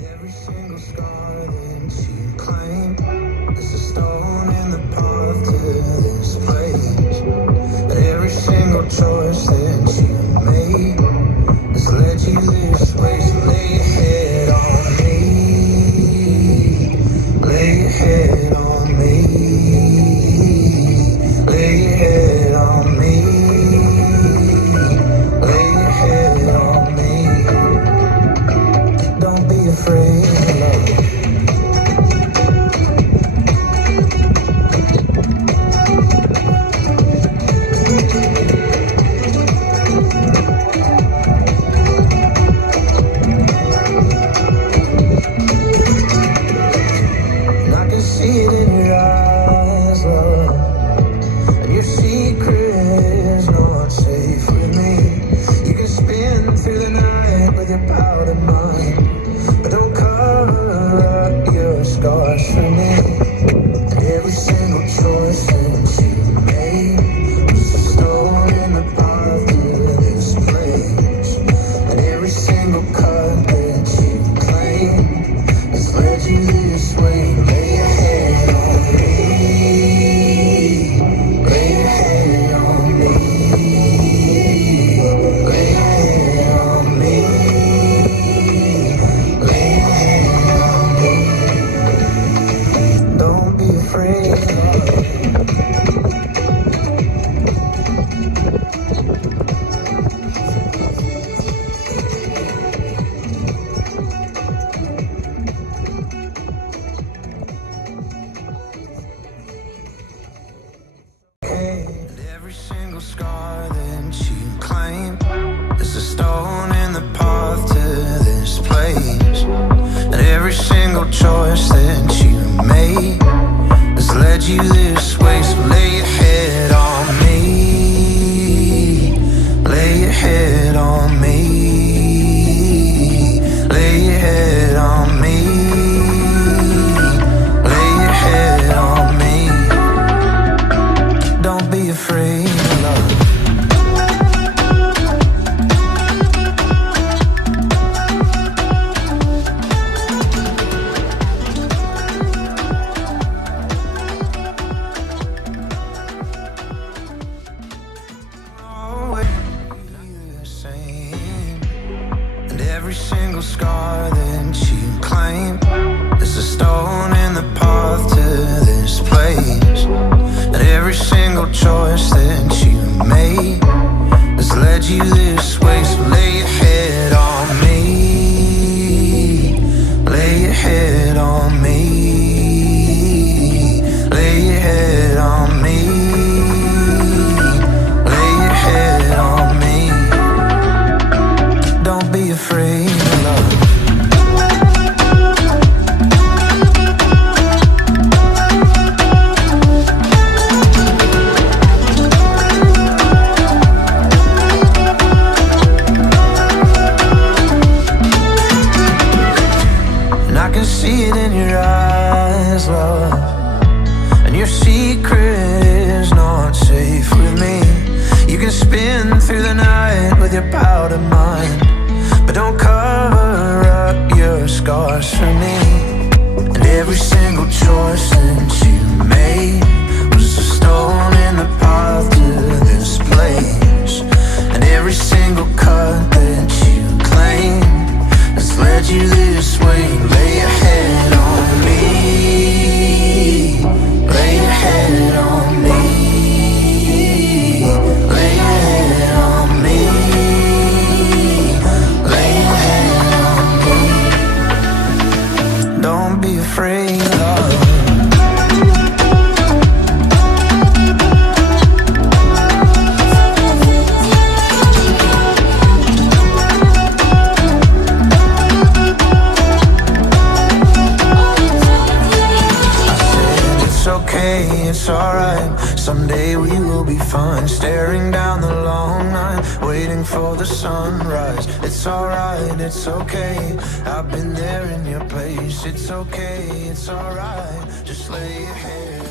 Every single scar that you claim is a stone in the path to this place. And every single choice that you made has led you this way. So lay your head on me. Lay your head on me. Lay your head on me. Lay your head on me. Don't be afraid of love. And I can see it in your eyes, love. And your secret is not safe with me. You can spin through the night with your powdered mind, but don't cover up your scars for me. And every single choice that you made was a stone in the path to this place. And every single cut that you claimed has led you this way. Lay your head on me. Lay your head on me. Lay your head on me. Lay your head on me. Don't be afraid of love. And every single scar that you claim is a stone in the path to this place. And every single choice that you made has led you this way. So lay your head on me. Lay your head on me. Lay your head on me. Lay your head on me. Don't be afraid of love. Always the same. And every single scar that you claim is a stone in the path to this place. And every single choice that you made has led you this way. So lay your head on me. Lay your head on me. Lay your head on me. Lay your head on me. Don't be afraid of love. And I can see it in your eyes, love. And your secret is not safe with me. You can spin through the night with your powdered mind, but don't cover up your scars for me. And every single choice that you made was a stone in the path to this place. And every single cut that you claimed has led you this way. Lay your head on me. Lay your head on me. Lay your head on me. Lay your head on me. Don't be afraid of love. It's alright, someday we will be fine. Staring down the long night, waiting for the sunrise. It's alright, it's okay, I've been there in your place. It's okay, it's alright, just lay your head